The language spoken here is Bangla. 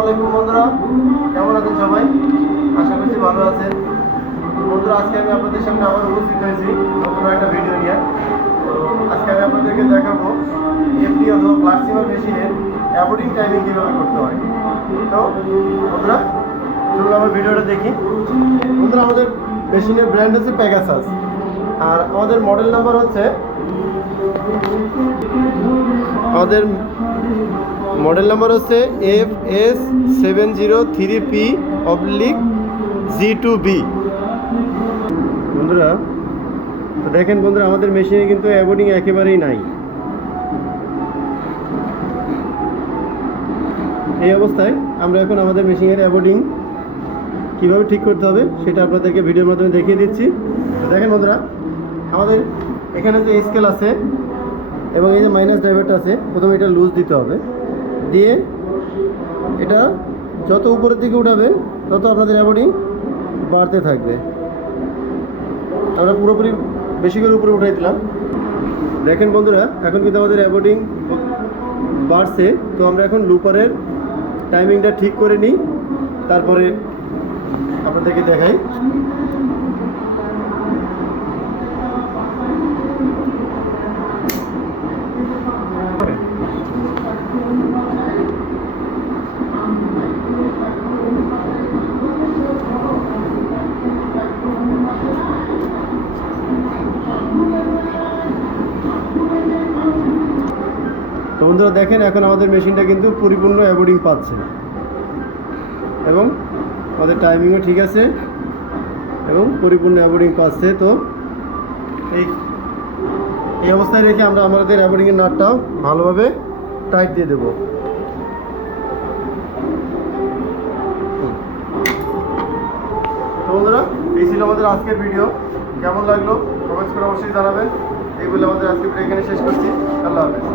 আলাইকুম বন্ধুরা। কেমন আছেন সবাই? আশা করছি ভালো আছেন। বন্ধুরা, আজকে আমি আপনাদের সামনে আবার উপস্থিত হয়েছি নতুন একটা ভিডিও নিয়ে। তো আজকে আমি আপনাদেরকে দেখাবো এফডি অথবা প্লাস্টিমার মেশিনের অ্যাবোর্ডিং টাইমিং কীভাবে করতে হয়। তো, বন্ধুরা, চলুন আমরা ভিডিওটা দেখি। বন্ধুরা, আমাদের মেশিনের ব্র্যান্ড হচ্ছে প্যাগাসাস আর আমাদের মডেল নাম্বার হচ্ছে আমাদের মডেল নাম্বার হচ্ছে F S seven zero three P oblique G two B. বন্ধুরা, তো দেখেন বন্ধুরা, আমাদের মেশিনে কিন্তু অ্যাবোর্ডিং একেবারেই নাই। এই অবস্থায় আমরা এখন আমাদের মেশিনের অ্যাবোর্ডিং কীভাবে ঠিক করতে হবে সেটা আপনাদেরকে ভিডিওর মাধ্যমে দেখিয়ে দিচ্ছি। তো দেখেন বন্ধুরা, আমাদের এখানে যে স্কেল আছে এবং এই যে মাইনাস ড্রাইভারটা আছে, প্রথমে এটা লুজ দিতে হবে। দিয়ে এটা যত উপরের দিকে উঠাবে, তত আপনাদের অ্যাবোর্ডিং বাড়তে থাকবে। আমরা পুরোপুরি বেশি করে উপরে উঠাই দিলাম। দেখেন বন্ধুরা, এখন কিন্তু আমাদের অ্যাবোর্ডিং বাড়ছে। তো আমরা এখন লুপারের টাইমিংটা ঠিক করে নিই। তারপরে আপনাদেরকে দেখাই। তো বন্ধুরা দেখেন, এখন আমাদের মেশিনটা কিন্তু পরিপূর্ণ অ্যাবোর্ডিং পাচ্ছে। এবং আমাদের টাইমিংও ঠিক আছে, এবং পরিপূর্ণ অ্যাবোর্ডিং পাচ্ছে। তো এই এই অবস্থায় রেখে আমরা আমাদের অ্যাবোর্ডিংয়ের নাটটাও ভালোভাবে টাইট দিয়ে দেবো। তো বন্ধুরা, এই ছিল আমাদের আজকের ভিডিও কেমন লাগল? কমেন্টস করে অবশ্যই জানাবেন। এই বলে আমাদের আজকে এখানে শেষ করছি। আল্লাহ হাফেজ।